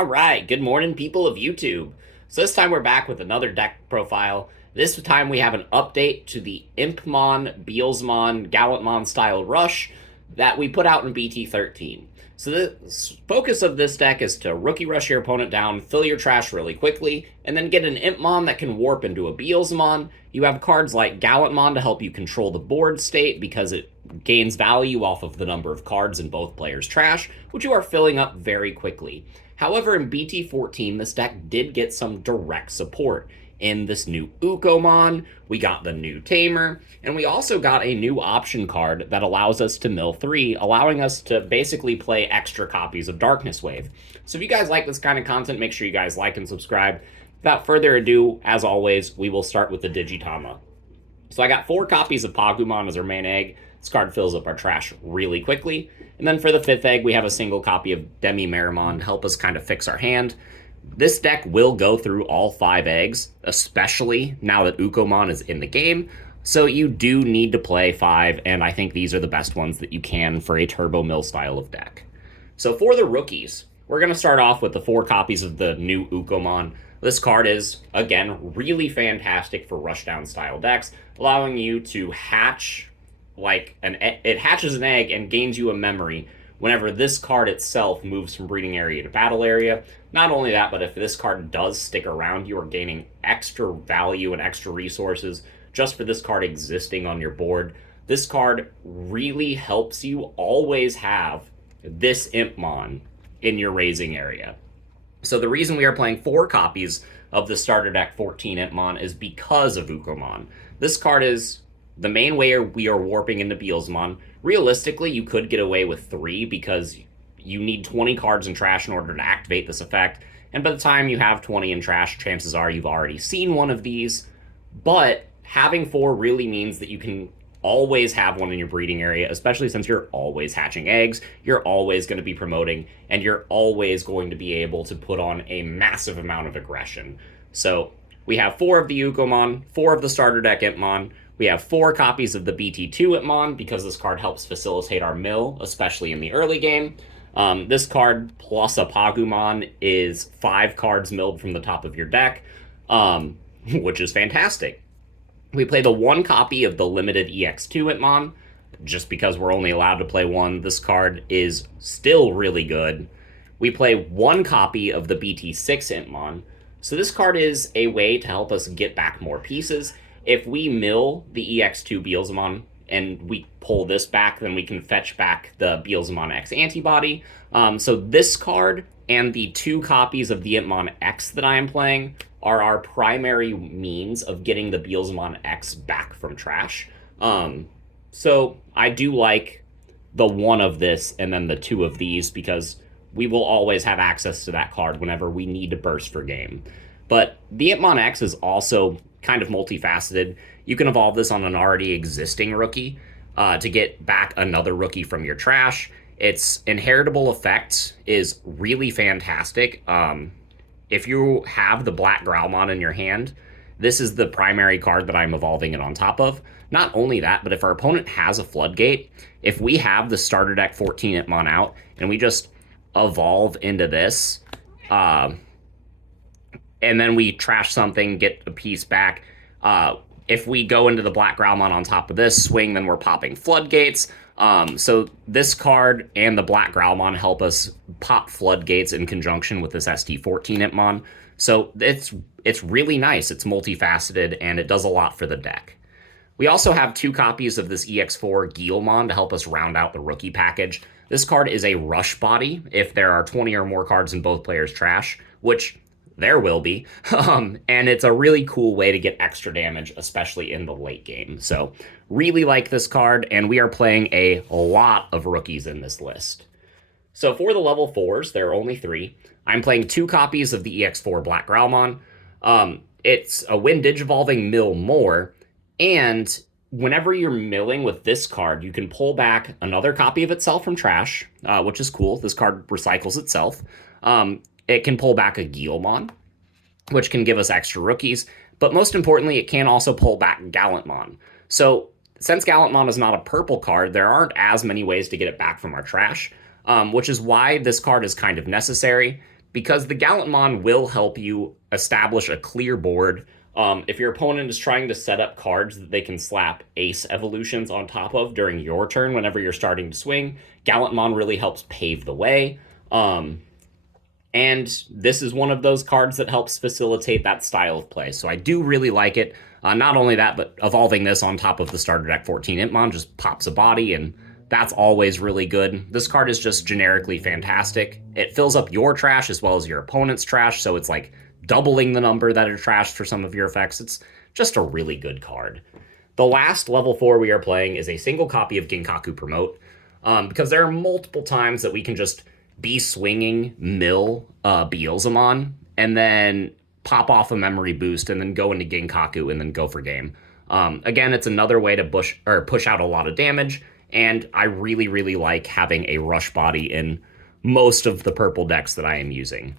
All right, good morning, people of YouTube. So this time we're back with another deck profile. This time we have an update to the Ukkomon, Beelzemon, Gallantmon style rush that we put out in BT14. So the focus of this deck is to rookie rush your opponent down, fill your trash really quickly, and then get an Impmon that can warp into a Beelzemon. You have cards like Gallantmon to help you control the board state because it gains value off of the number of cards in both players' trash, which you are filling up very quickly. However, in BT14, this deck did get some direct support. In this new Ukkomon, we got the new Tamer, and we also got a new option card that allows us to mill 3, allowing us to basically play extra copies of Darkness Wave. So if you guys like this kind of content, make sure you guys like and subscribe. Without further ado, as always, we will start with the digi-panda. So I got 4 copies of Pagumon as our main egg. This card fills up our trash really quickly. And then for the 5th egg, we have a single copy of Demi-Meramon to help us kind of fix our hand. This deck will go through all 5 eggs, especially now that Ukkomon is in the game. So you do need to play 5, and I think these are the best ones that you can for a Turbo Mill style of deck. So for the rookies, we're going to start off with the 4 copies of the new Ukkomon. This card is, again, really fantastic for rushdown style decks, allowing you to hatch it hatches an egg and gains you a memory whenever this card itself moves from breeding area to battle area. Not only that, but if this card does stick around, you are gaining extra value and extra resources just for this card existing on your board. This card really helps you always have this Impmon in your raising area. So the reason we are playing 4 copies of the starter deck 14 Impmon is because of Ukkomon. This card is the main way we are warping into Beelzemon. Realistically, you could get away with 3 because you need 20 cards in trash in order to activate this effect. And by the time you have 20 in trash, chances are you've already seen one of these. But having 4 really means that you can always have one in your breeding area, especially since you're always hatching eggs, you're always going to be promoting, and you're always going to be able to put on a massive amount of aggression. So we have 4 of the Ukkomon, 4 of the starter deck Impmon. We have 4 copies of the BT2 Impmon because this card helps facilitate our mill, especially in the early game. This card plus a Pagumon is 5 cards milled from the top of your deck, which is fantastic. We play the 1 copy of the limited EX2 Impmon, just because we're only allowed to play 1. This card is still really good. We play 1 copy of the BT6 Impmon. So this card is a way to help us get back more pieces. If we mill the EX2 Beelzemon and we pull this back, then we can fetch back the Beelzemon X antibody. So this card and the 2 copies of the Impmon X that I am playing are our primary means of getting the Beelzemon X back from trash. So I do like the 1 of this and then the 2 of these because we will always have access to that card whenever we need to burst for game. But the Impmon X is also kind of multifaceted. You can evolve this on an already existing rookie to get back another rookie from your trash. Its inheritable effect is really fantastic. If you have the Black Growlmon in your hand, this is the primary card that I'm evolving it on top of. Not only that, but if our opponent has a Floodgate, if we have the starter deck 14 Impmon out and we just evolve into this, and then we trash something, get a piece back. If we go into the Black Growlmon on top of this swing, then we're popping Floodgates. So this card and the Black Growlmon help us pop Floodgates in conjunction with this ST14 Impmon. So it's really nice. It's multifaceted, and it does a lot for the deck. We also have 2 copies of this EX4 Guilmon to help us round out the rookie package. This card is a rush body if there are 20 or more cards in both players' trash, which there will be. And it's a really cool way to get extra damage, especially in the late game. So really like this card, and we are playing a lot of rookies in this list. So for the level 4s, there are only 3. I'm playing 2 copies of the EX4 Black Growlmon. It's a when digivolving mill more, and whenever you're milling with this card, you can pull back another copy of itself from trash, which is cool. This card recycles itself. It can pull back a Guilmon, which can give us extra rookies. But most importantly, it can also pull back Gallantmon. So since Gallantmon is not a purple card, there aren't as many ways to get it back from our trash, which is why this card is kind of necessary. because the Gallantmon will help you establish a clear board. If your opponent is trying to set up cards that they can slap ace evolutions on top of during your turn whenever you're starting to swing, Gallantmon really helps pave the way. And this is one of those cards that helps facilitate that style of play. So I do really like it. Not only that, but evolving this on top of the starter deck 14 Impmon just pops a body, and that's always really good. This card is just generically fantastic. It fills up your trash as well as your opponent's trash, so it's like doubling the number that are trashed for some of your effects. It's just a really good card. The last level 4 we are playing is a single copy of Ginkaku Promote, because there are multiple times that we can just be swinging mill Beelzemon and then pop off a memory boost and then go into Ginkaku and then go for game. Again, it's another way to push out a lot of damage, and I really, really like having a rush body in most of the purple decks that I am using.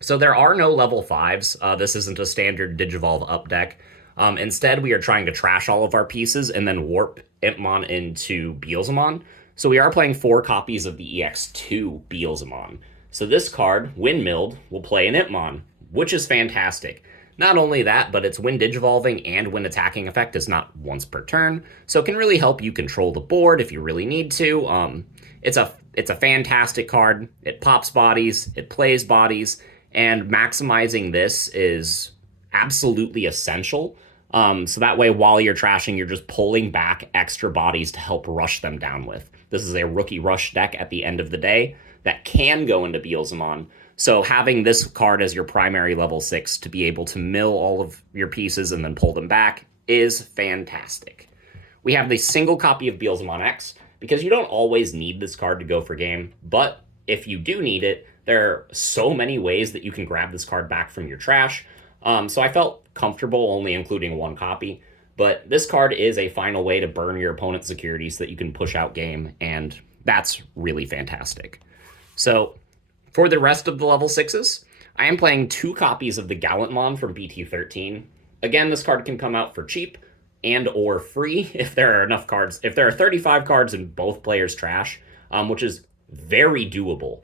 So there are no level 5s. This isn't a standard Digivolve up deck. Instead, we are trying to trash all of our pieces and then warp Impmon into Beelzemon. So we are playing 4 copies of the EX2 Beelzemon. So this card, when milled, will play an Impmon, which is fantastic. Not only that, but its when digivolving and when attacking effect is not once per turn, so it can really help you control the board if you really need to. It's a fantastic card. It pops bodies, it plays bodies, and maximizing this is absolutely essential. So that way, while you're trashing, you're just pulling back extra bodies to help rush them down with. This is a rookie rush deck at the end of the day that can go into Beelzemon. So having this card as your primary level 6 to be able to mill all of your pieces and then pull them back is fantastic. We have the single copy of Beelzemon X, because you don't always need this card to go for game, but if you do need it, there are so many ways that you can grab this card back from your trash. So I felt comfortable only including 1 copy, but this card is a final way to burn your opponent's security so that you can push out game, and that's really fantastic. So for the rest of the level 6s, I am playing 2 copies of the Gallantmon from BT14. Again, this card can come out for cheap and or free if there are enough cards. If there are 35 cards in both players' trash, which is very doable,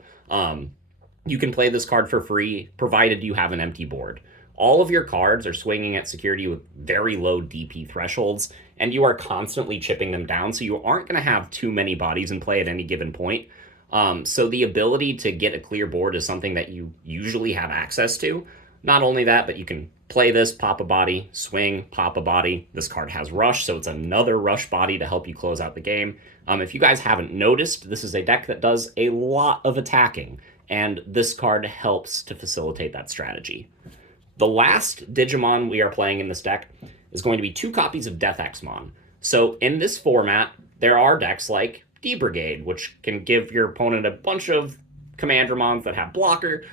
you can play this card for free, provided you have an empty board. All of your cards are swinging at security with very low DP thresholds, and you are constantly chipping them down, so you aren't going to have too many bodies in play at any given point. So the ability to get a clear board is something that you usually have access to. Not only that, but you can play this, pop a body, swing, pop a body. This card has rush, so it's another rush body to help you close out the game. If you guys haven't noticed, this is a deck that does a lot of attacking, and this card helps to facilitate that strategy. The last Digimon we are playing in this deck is going to be 2 copies of Death Xmon. So in this format, there are decks like D-Brigade, which can give your opponent a bunch of Commandramons that have blocker.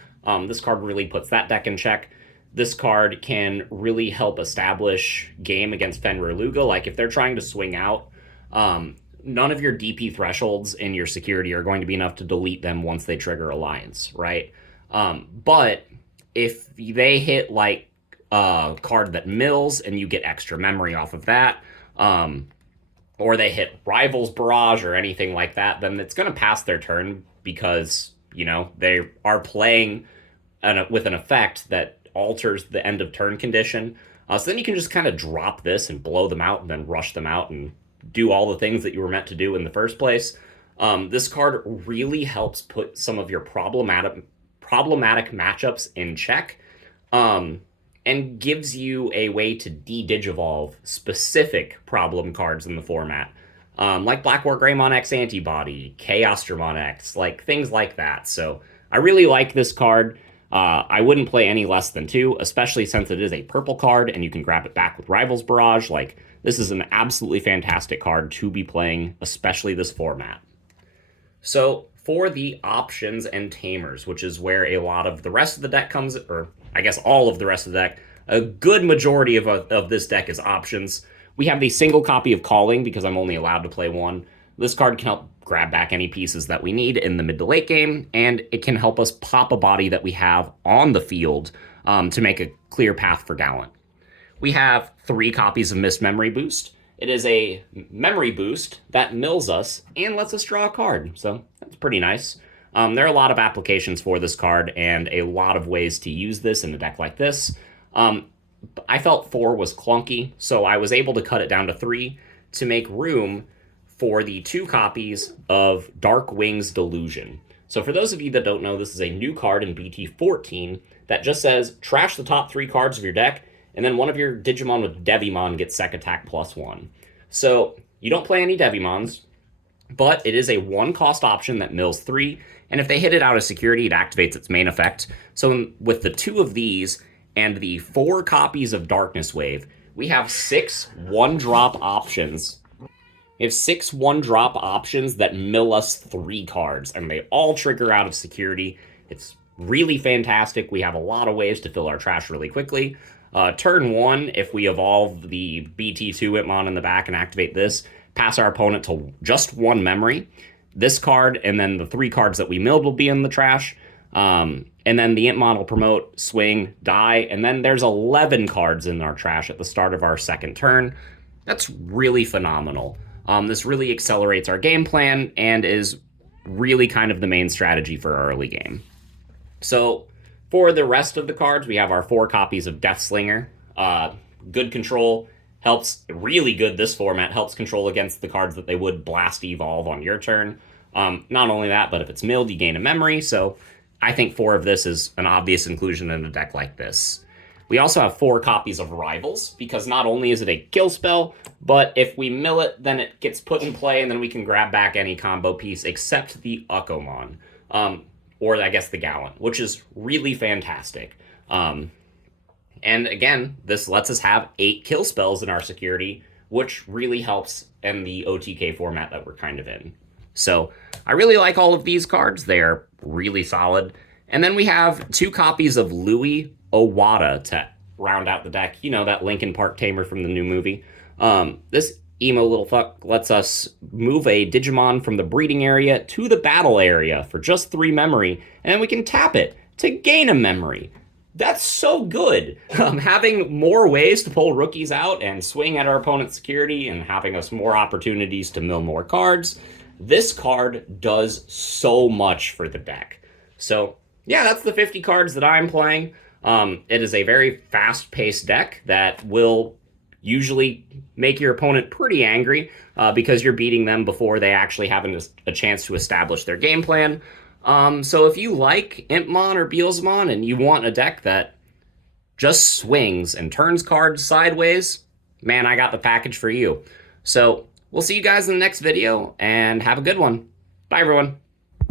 This card really puts that deck in check. This card can really help establish game against Fenrir Luga. Like if they're trying to swing out, none of your DP thresholds in your security are going to be enough to delete them once they trigger Alliance, right? But if they hit like a card that mills and you get extra memory off of that, or they hit Rival's Barrage or anything like that, then it's going to pass their turn because, you know, they are playing with an effect that alters the end of turn condition. So then you can just kind of drop this and blow them out and then rush them out and do all the things that you were meant to do in the first place. This card really helps put some of your problematic matchups in check, and gives you a way to de-digivolve specific problem cards in the format, like Black War Greymon X Antibody, Chaosdramon X, like things like that. So I really like this card. I wouldn't play any less than 2, especially since it is a purple card and you can grab it back with Rival's Barrage. Like, this is an absolutely fantastic card to be playing, especially this format. So for the options and tamers, which is where a lot of the rest of the deck comes, or I guess all of the rest of the deck, a good majority of this deck is options. We have the single copy of Calling because I'm only allowed to play 1. This card can help grab back any pieces that we need in the mid to late game, and it can help us pop a body that we have on the field to make a clear path for Gallant. We have 3 copies of Mist Memory Boost. It is a memory boost that mills us and lets us draw a card, so that's pretty nice. There are a lot of applications for this card and a lot of ways to use this in a deck like this. I felt 4 was clunky, so I was able to cut it down to 3 to make room for the 2 copies of Dark Wings Delusion. So for those of you that don't know, this is a new card in BT14 that just says trash the top 3 cards of your deck, and then one of your Digimon with Devimon gets Sec Attack +1. So you don't play any Devimons, but it is a 1-cost option that mills 3, and if they hit it out of security, it activates its main effect. So with the 2 of these and the 4 copies of Darkness Wave, we have 6 1-drop options. We have 6 1-drop options that mill us 3 cards, and they all trigger out of security. It's really fantastic. We have a lot of ways to fill our trash really quickly. Turn 1, if we evolve the BT2 Hitmon in the back and activate this, pass our opponent to just 1 memory. This card and then the 3 cards that we milled will be in the trash. And then the Hitmon will promote, swing, die, and then there's 11 cards in our trash at the start of our second turn. That's really phenomenal. This really accelerates our game plan and is really kind of the main strategy for our early game. So for the rest of the cards, we have our 4 copies of Deathslinger. Good control, helps really good this format, helps control against the cards that they would blast evolve on your turn. Not only that, but if it's milled, you gain a memory, so I think 4 of this is an obvious inclusion in a deck like this. We also have 4 copies of Rivals, because not only is it a kill spell, but if we mill it, then it gets put in play, and then we can grab back any combo piece except the Ukkomon, or I guess the Gallant, which is really fantastic. And again, this lets us have 8 kill spells in our security, which really helps in the OTK format that we're kind of in. So I really like all of these cards. They're really solid. And then we have 2 copies of Louis Owada to round out the deck. You know, that Linkin Park tamer from the new movie. This emo little fuck lets us move a Digimon from the breeding area to the battle area for just 3 memory, and then we can tap it to gain a memory. That's so good. Having more ways to pull rookies out and swing at our opponent's security and having us more opportunities to mill more cards, this card does so much for the deck. So yeah, that's the 50 cards that I'm playing. It is a very fast-paced deck that will usually make your opponent pretty angry because you're beating them before they actually have a chance to establish their game plan. So if you like Impmon or Beelzemon and you want a deck that just swings and turns cards sideways, man, I got the package for you. So we'll see you guys in the next video, and have a good one. Bye, everyone.